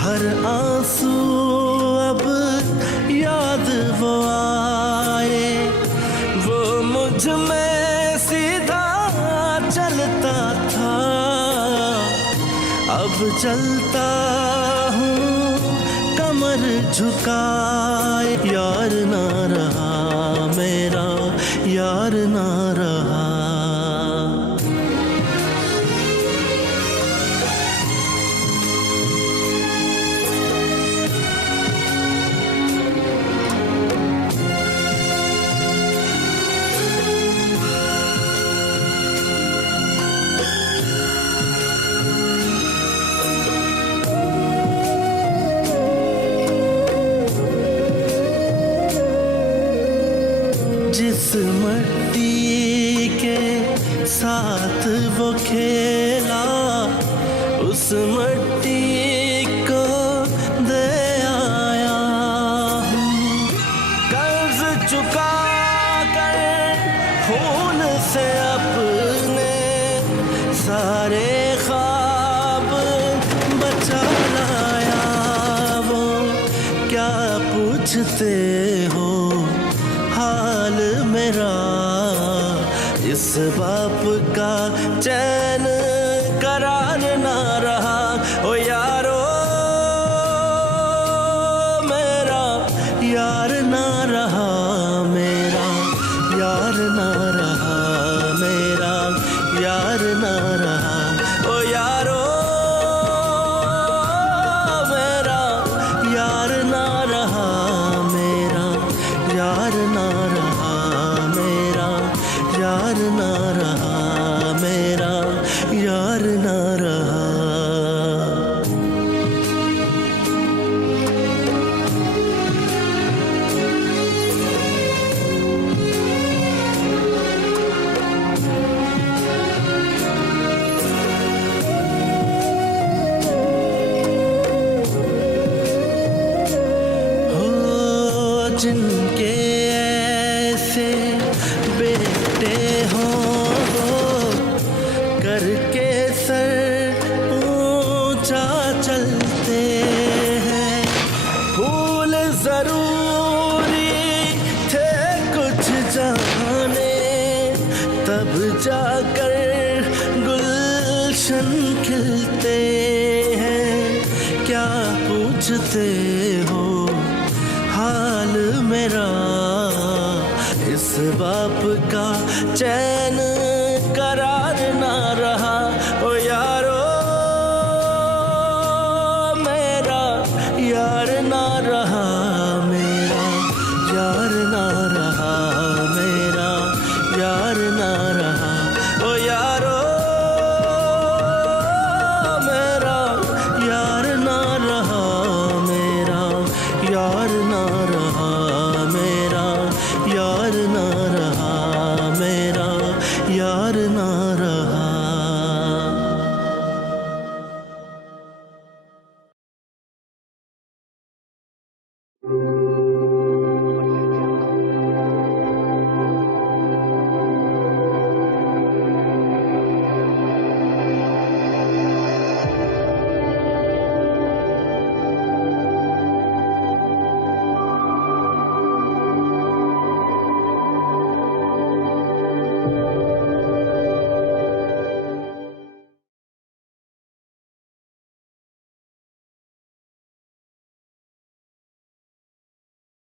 हर आंसू अब याद वो आए, वो मुझ में सीधा चलता था, अब चलता हूँ कमर झुकाए। यार ना रहा मेरा, यार ना रहा। जिस मिट्टी के साथ वो खेला, उस मिट्टी को दे आया हूँ। कर्ज चुका कर खून से अपने सारे ख्वाब बचा लाया। वो क्या पूछते हो हाल मेरा, इस बाप का चैन करार ना रहा। ओ यारो मेरा, यार ना रहा मेरा, यार ना रहा मेरा, यार ना रहा। ओ यारो मेरा, यार ना रहा मेरा, यार ना रहा मेरा, यार ना रहा मेरा, यार ना रहा। हो जिनके ऐसे बेटे हो, करके सर ऊंचा चलते हैं। फूल जरूरी थे कुछ जाने, तब जाकर गुलशन खिलते हैं। क्या पूछते हो हाल मेरा, इस बाप का चैन